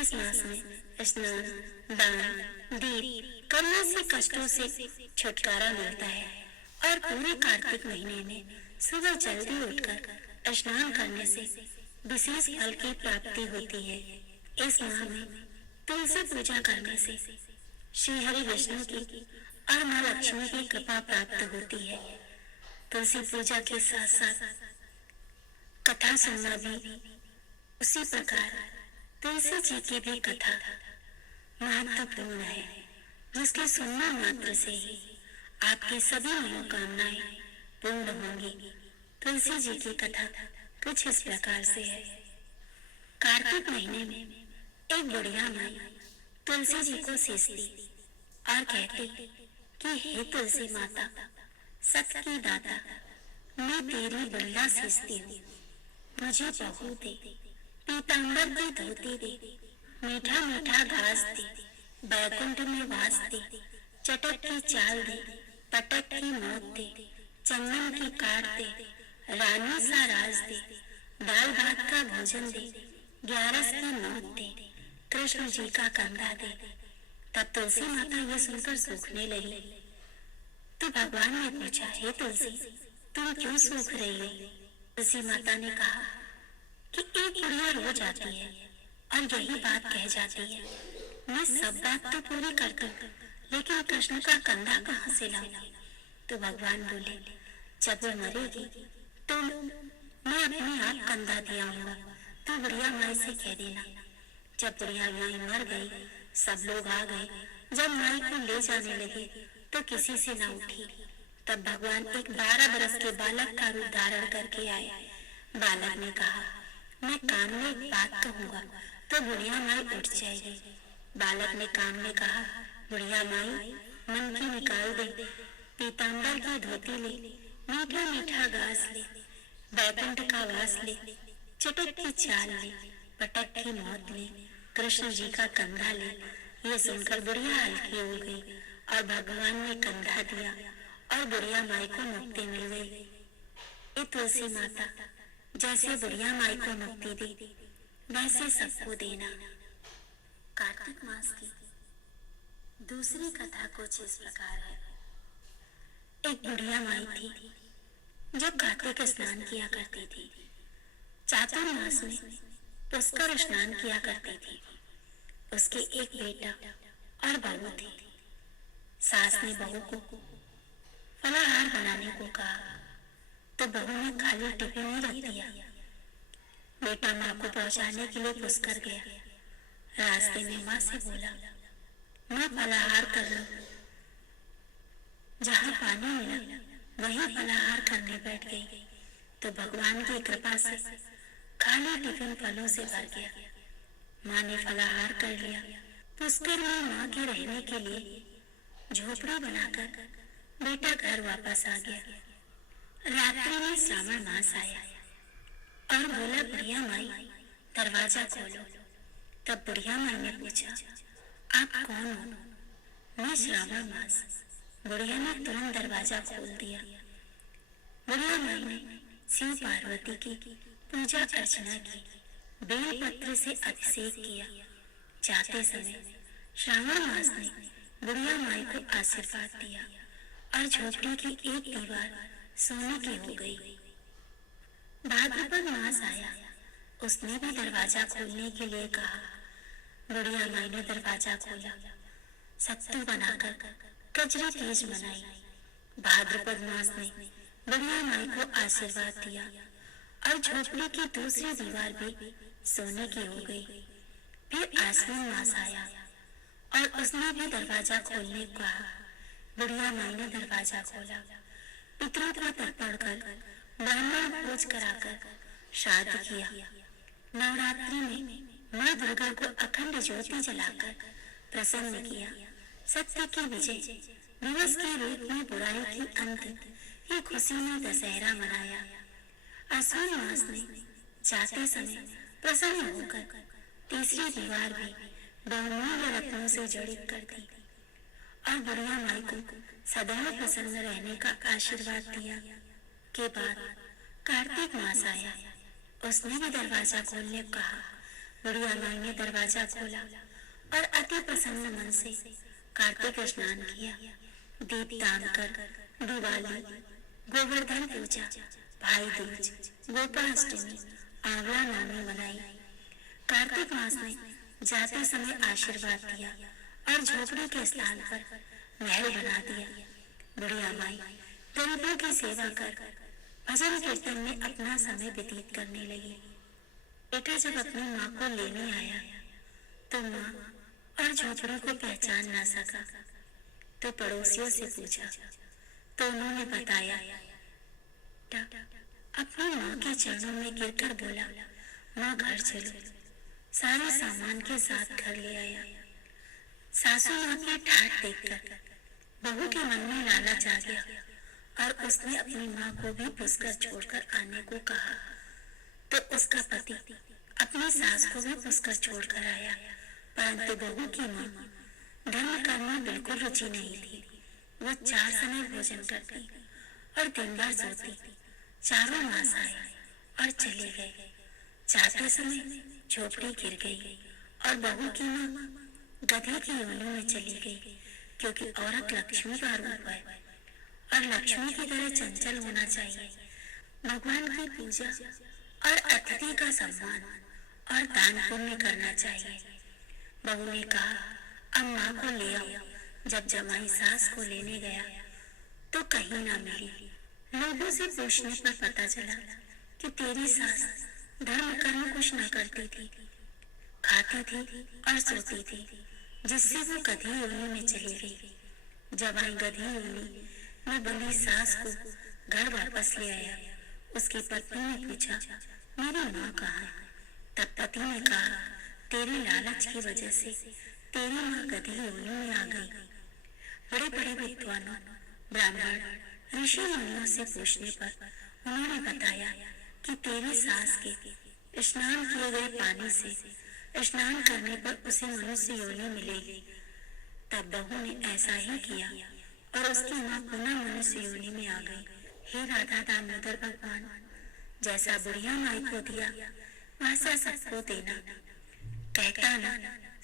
इस मास में स्नान, दान, दीप करने से कष्टों से छुटकारा मिलता है और पूरे कार्तिक महीने में सुबह जल्दी उठकर स्नान करने से विशेष फल की प्राप्ति होती है। इस माह में तुलसी पूजा करने से श्री हरि विष्णु की और माँ लक्ष्मी की कृपा प्राप्त होती है। तुलसी पूजा के साथ साथ कथा सुनना भी उसी प्रकार तुलसी जी की भी कथा महत्वपूर्ण है, जिसके सुनने मात्र से ही आपकी सभी मनोकामनाएं पूर्ण होंगी। तुलसी जी की कथा कुछ इस प्रकार से है। कार्तिक महीने में एक बुढ़िया माई तुलसी जी को सींचती और कहती कि हे तुलसी माता, सत की दाता, मैं तेरी बुढ़िया सींचती हूँ, मुझे बहू दे, पीतांबर की धोती दे, मीठा मीठा घास दे, बैकुंठ में वास दे, चटक की चाल दे, पटक की मौत दे, चंदन की काट दे, रानी सा राज दे, दाल भात का भोजन दे, 11 की मौत दे, कृष्ण जी का कंधा दे। तब तुलसी माता ये सुनकर सूखने लगी। तो भगवान ने पूछा, हे तुलसी, तुम क्यों सूख रही हो? तुलसी माता ने कहा कि एक बुढ़िया रोज आती है और यही बात कह जाती है, मैं सब बात तो पूरी करती हूँ, लेकिन कृष्ण का कंधा कहाँ से लाऊं? तो भगवान बोले, जब वो मरेगी तो मैं अपने आप कंधा दिया हूँ, तो बुढ़िया माई से कह देना। जब बुढ़िया माई मर गई, सब लोग आ गए। जब माई को ले जाने लगे तो किसी से न उठी। तब भगवान एक 12 बरस के बालक का रूप धारण करके आए। बालक ने कहा, मैं कान में एक बात कहूँगा तो बुढ़िया माई उठ जाएगी। बालक ने कान में कहा, बुढ़िया माई, मन की निकाल दे, पीतांबर की धोती ले, मीठा मीठा घास ले, बैकुंठ का वास ले, चटक की चाल ले, पटक की मौत ले, कृष्ण जी का कंधा ले। ये सुनकर बुढ़िया हल्की हो गई और भगवान ने कंधा दिया और बुढ़िया माई को मुक्ति मिल गई। ये तुलसी माता जैसे बुढ़िया माई को मुक्ति दी, वैसे सबको देना। कार्तिक मास की दूसरी कथा कुछ इस प्रकार है। एक बुढ़िया माई थी जो कार्तिक स्नान किया करती थी। चातुर्मास में पुष्कर स्नान किया करती थी। उसके एक बेटा और बहू थी। सास ने बहू को फलाहार बनाने को कहा तो बहू ने खाली टिफिन ही रख दिया। बेटा माँ को पहुंचाने के लिए पुष्कर गया। रास्ते में माँ से बोला, मैं फलाहार कर लूं। जहाँ पानी मिला वहीं फलाहार करने बैठ गई तो भगवान की कृपा से खाली टिफिन फलों से भर गया। माँ ने फलाहार कर लिया। पुष्कर में माँ के रहने के लिए झोपड़ी बनाकर बेटा घर वापस आ गया। रात्रि में श्रावण मास आया और बोला, बुढ़िया माई, दरवाजा खोलो। तब बुढ़िया माई ने पूछा, आप कौन हो? मैं श्रावण मास। बुढ़िया ने तुरंत दरवाजा खोल दिया। बुढ़िया माई ने शिव पार्वती की पूजा अर्चना की, बेल पत्र से अभिषेक किया। जाते समय श्रावण मास ने बुढ़िया माई को आशीर्वाद दिया और झोपड़ी की एक दीवार सोने की हो गई। भाद्रपद मास आया, उसने भी दरवाजा खोलने के लिए कहा। बुढ़िया माई ने दरवाजा खोला, सत्तू बनाकर कजरी तेज बनाई। भाद्रपद मास ने बुढ़िया माई को आशीर्वाद दिया और झोपड़ी की दूसरी दीवार भी सोने की हो गई। फिर आश्विन मास आया और उसने भी दरवाजा खोलने को कहा। बुढ़िया माई ने दरवाजा खोला। पितरों का तर्पण कर ब्राह्मण भोज कराकर श्राद्ध किया। नवरात्रि में माँ दुर्गा को अखंड ज्योति जलाकर प्रसन्न किया। सत्य की विजय दिवस के रूप में बुराई की अंत की खुशी में दशहरा मनाया। आश्विन मास में जाते समय प्रसन्न होकर तीसरी दीवार भी बहुमूल्य रत्नों से जड़ित कर दी और बुढ़िया माई को सदैव प्रसन्न रहने का आशीर्वाद दिया। के बाद कार्तिक मास आया, उसने भी दरवाजा खोलने को कहा। बुढ़िया माई ने दरवाजा खोला और अति प्रसन्न मन से कार्तिक स्नान किया। दीप दान कर दिवाली, गोवर्धन पूजा, भाई दूज, गोपाष्टमी, आंवला नवमी मनाई। कार्तिक मास में जाते समय आशीर्वाद दिया और झोपड़ी के स्थान पर महल बना दिया। बुढ़िया माई गरीबों की सेवा कर भजन कीर्तन में अपना समय व्यतीत करने लगी। बेटा जब अपनी माँ को लेने आया तो माँ और झोपड़ी को पहचान ना सका, तो पड़ोसियों से पूछा तो उन्होंने बताया। अपनी माँ के चरणों में गिरकर बोला, माँ घर चलो। सारे सामान के साथ घर ले आया। सासू माँ की ठाठ देखकर बहू के मन में लालच आ गया और उसने अपनी माँ को भी पुष्कर छोड़कर आने को कहा। तो उसका पति अपनी सास को भी पुष्कर छोड़कर आया, परंतु बहू की माँ धर्म करना बिल्कुल रुचि नहीं थी। वो 4 समय भोजन करती और दिन भर सोती। चारों मास आए और चले गए। जाते समय झोपड़ी गिर गई और बहू की माँ गधे की योनि में चली गई, क्योंकि औरत लक्ष्मी का रूप है और लक्ष्मी की तरह चंचल होना चाहिए। भगवान की पूजा और अतिथि का सम्मान और दान पुण्य करना चाहिए। बहू ने कहा, अब माँ को ले आओ। जब जमाई सास को लेने गया तो कहीं ना मिली। लोगों से पूछने पर पता चला कि तेरी सास धर्म कर्म कुछ न करती थी, खाती थी और सोती थी, जिससे वो गधी योनि में चली गई। जब आई गधी योनि में बंधी सास को घर वापस ले आया। उसकी पत्नी ने पूछा, मेरी माँ कहाँ है? तब पति ने कहा, तेरे लालच की वजह से तेरी माँ गधी योनि में आ गई। बड़े बड़े विद्वानों, ब्राह्मण, ऋषि मुनियों से पूछने पर उन्होंने बताया कि तेरी सास के स्नान किए गए पानी से स्नान करने पर उसे मनुष्य योनि मिलेगी। तब बहू ने ऐसा ही किया और उसकी माँ पुनः मनुष्य योनि में आ गई। हे राधा दामोदर भगवान, जैसा बुढ़िया माई को दिया वैसा सबको देना। कहता ना,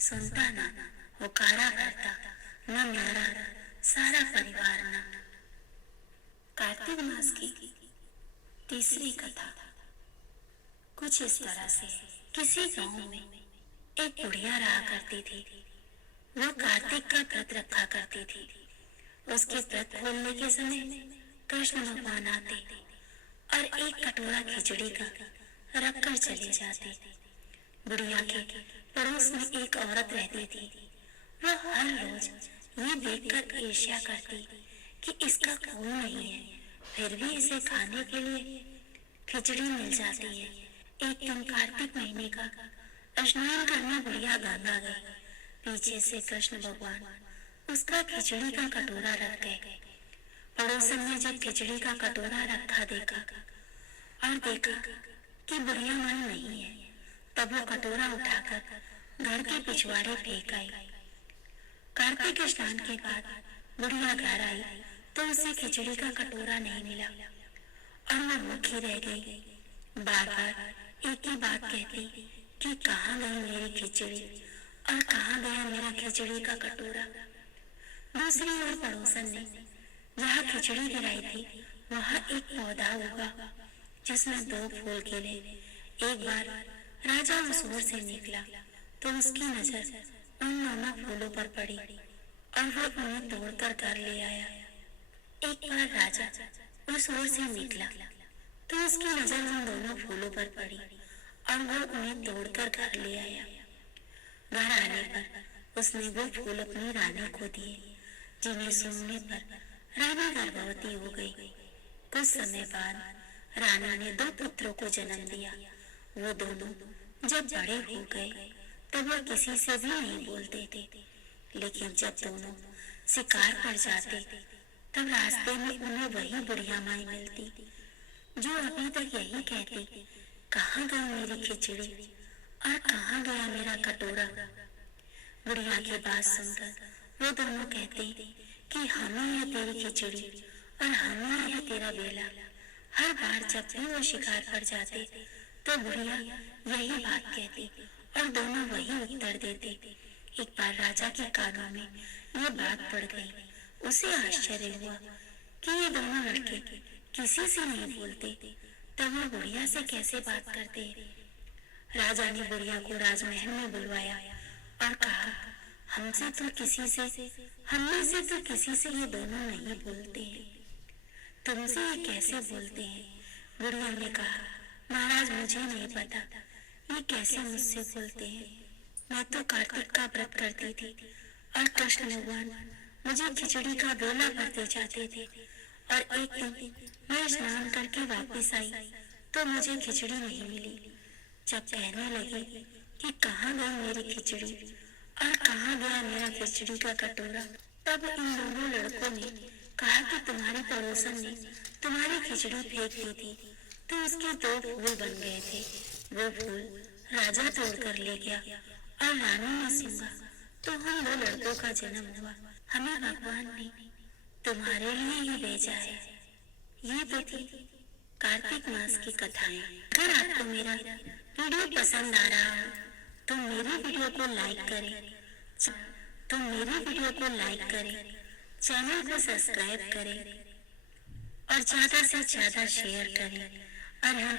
सुनता ना, हुकारा करता, न मेरा सारा परिवार ना। कार्तिक मास की तीसरी कथा कुछ इस तरह से। किसी गांव में एक बुढ़िया रहा करती थी। वो कार्तिक का व्रत रखा करती थी। उसके व्रत खोलने के समय कृष्ण भगवान आते और एक कटोरा खिचड़ी का रख कर चले जाते। बुढ़िया के पड़ोस में एक औरत रहती थी। वह हर रोज ये देखकर ईर्ष्या करती कि इसका खून नहीं है, फिर भी इसे खाने के लिए खिचड़ी मिल जाती है। एक दिन कार्तिक महीने का स्नान करना बुढ़िया गंगा गई। पीछे से कृष्ण भगवान उसका खिचड़ी का कटोरा रख गए। पड़ोसन ने जब खिचड़ी का कटोरा रखा देखा और देखा कि बुढ़िया माई नहीं है, तब वो कटोरा उठाकर घर के पिछवाड़े फेंक आई। कार्तिक स्नान के बाद बुढ़िया घर आई तो उसे खिचड़ी का कटोरा नहीं मिला और वो भूखी रह गई। बार बार एक ही बात कहती कि कहाँ गई मेरी खिचड़ी और कहाँ गया मेरा खिचड़ी का कटोरा। दूसरी ओर पड़ोसन ने जहाँ खिचड़ी गिराई थी वहाँ एक पौधा उगा जिसमें 2 फूल खिले। एक बार राजा उस से निकला तो उसकी नजर उन दोनों फूलों पर पड़ी और वो उन्हें तोड़कर घर ले आया। एक बार राजा उस ओर से निकला तो उसकी नजर उन दोनों फूलों पर पड़ी और वो उन्हें तोड़कर घर ले आया। घर आने पर उसने वो फूल अपनी रानी को दिए, जिन्हें सुनने पर रानी गर्भवती हो गई। कुछ समय बाद रानी ने 2 पुत्रों को जन्म दिया। वो दोनों जब बड़े हो गए तब वो किसी से भी नहीं बोलते थे, लेकिन जब दोनों शिकार पर जाते तब रास्ते में उन्हें वही बुढ़िया माई मिलती जो अभी तक यही कहती, कहाँ गई मेरी खिचड़ी और कहाँ गया मेरा कटोरा। बुढ़िया की बात सुनकर वो दोनों कहते कि हमें है तेरी खिचड़ी और हमें है तेरा बेला। हर बार जब भी वो शिकार पर जाते तो बुढ़िया यही बात कहती और दोनों वही उत्तर देते। एक बार राजा के कानों में यह बात पड़ गई। उसे आश्चर्य हुआ कि ये दोनों लड़के किसी से नहीं बोलते, तब वो बुढ़िया से कैसे बात करते। राजा ने बुढ़िया को राजमहल में बुलवाया और कहा, हमसे तो किसी से हम में से तो किसी से ये दोनों नहीं बोलते हैं, तुमसे ये कैसे बोलते हैं। बुढ़िया ने कहा, महाराज मुझे नहीं पता ये कैसे मुझसे बोलते हैं। मैं तो कार्तिक का व्रत करती थी और कृष्ण भगवान मुझे खिचड़ी का बेला भरते जाते थे, और एक दिन मैं स्नान करके वापस आई तो मुझे खिचड़ी नहीं मिली। जब कहने लगे कि कहाँ गई मेरी खिचड़ी और कहाँ गया मेरा खिचड़ी का कटोरा, तब इन दोनों लड़कों ने कहा कि तुम्हारी पड़ोसन ने तुम्हारी खिचड़ी फेंक दी थी, तो उसके 2 फूल बन गए थे। वो फूल राजा तोड़ कर ले गया और रानी ने सूंघा तो हम 2 लड़कों का जन्म हुआ। हमें भगवान ने तुम्हारे लिए ही भेजा है। ये तो थी कार्तिक मास की कथाएं। अगर आपको मेरा वीडियो पसंद आ रहा हो तो मेरी वीडियो को लाइक करें, चैनल को सब्सक्राइब करें और ज्यादा से ज्यादा शेयर करें, और हाँ,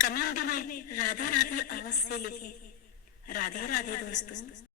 कमेंट में राधे राधे अवश्य लिखें। राधे राधे दोस्तों।